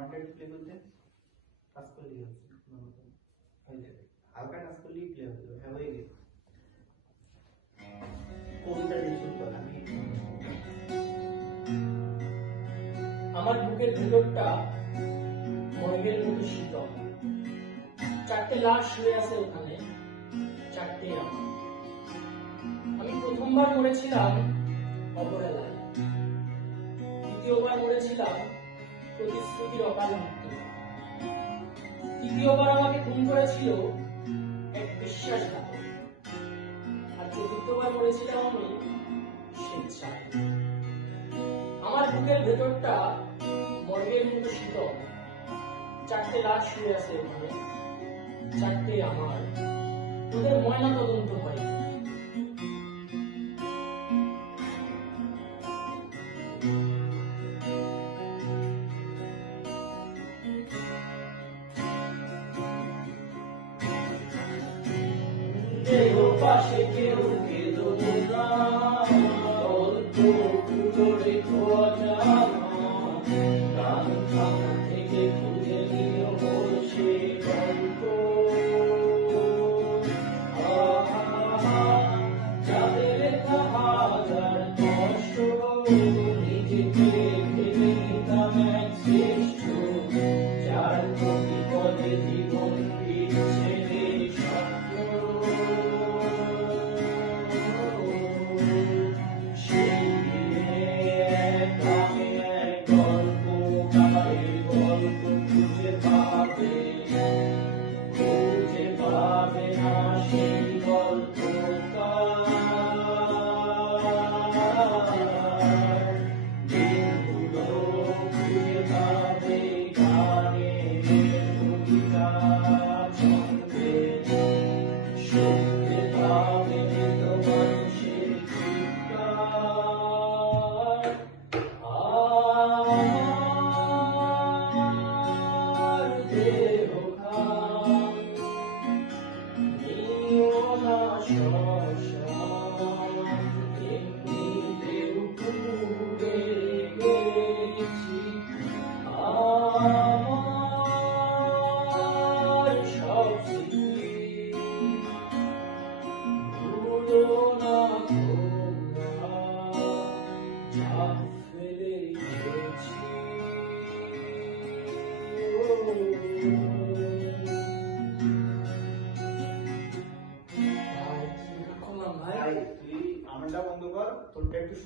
Wanted play করতে touch করলেই হচ্ছে, হয়ে যাবে, হালকা টাচ করলেই প্লে হয়ে যাবে। হ্যাঁ, হয়ে গেছে। কবিতা দিয়ে শুরু করলাম আমি। আমার বুকের ভেতরটা মর্গের মতো শীতল, চারটে লাশ শুয়ে আছে ওখানে, চারটে আমার। আমি প্রথমবার মরেছিলাম অবহেলায়, দ্বিতীয়বার মরেছিলাম প্রতিশ্রুতির অকাল মৃত্যু, তৃতীয়বার আমাকে খুন করেছিল এক বিশ্বাসঘাতক, আর চতুর্থবার মরেছিলাম আমি স্বেচ্ছায়। আমার বুকের ভেতরটা মর্গের মতো শীতল, চারটে লাশ শুয়ে আছে ওখানে, চারটে আমার। ওদের ময়না তদন্ত হয়। দেহ পাশে কেউ কেঁদো না, অল্প কুড়ে খোয়া গান খানা থেকে খুঁজে নিয়ে মোর সে গল্প। যাদের লেখা হাজার কষ্ট, নিজেকে ভেবে নিতাম এক শ্রেষ্ঠ, যার প্রতি পদে জীবন দিচ্ছে স্বপ্ন। সেই দিনে গ্রামে এক গল্প গায়ে, গল্প খুঁজে পাবে না সেই গল্পকার। দিনগুলো খুঁজে পাবে গানের কবিতা ছন্দে, শুনতে পাবে তো মানুষের চিৎকার। আর দেহখান নিও না শ্মশান, এমনিতেও পুড়ে গেছি। আমার সব স্মৃতি ভুলো না তোমরা, যা ফেলে গেছি।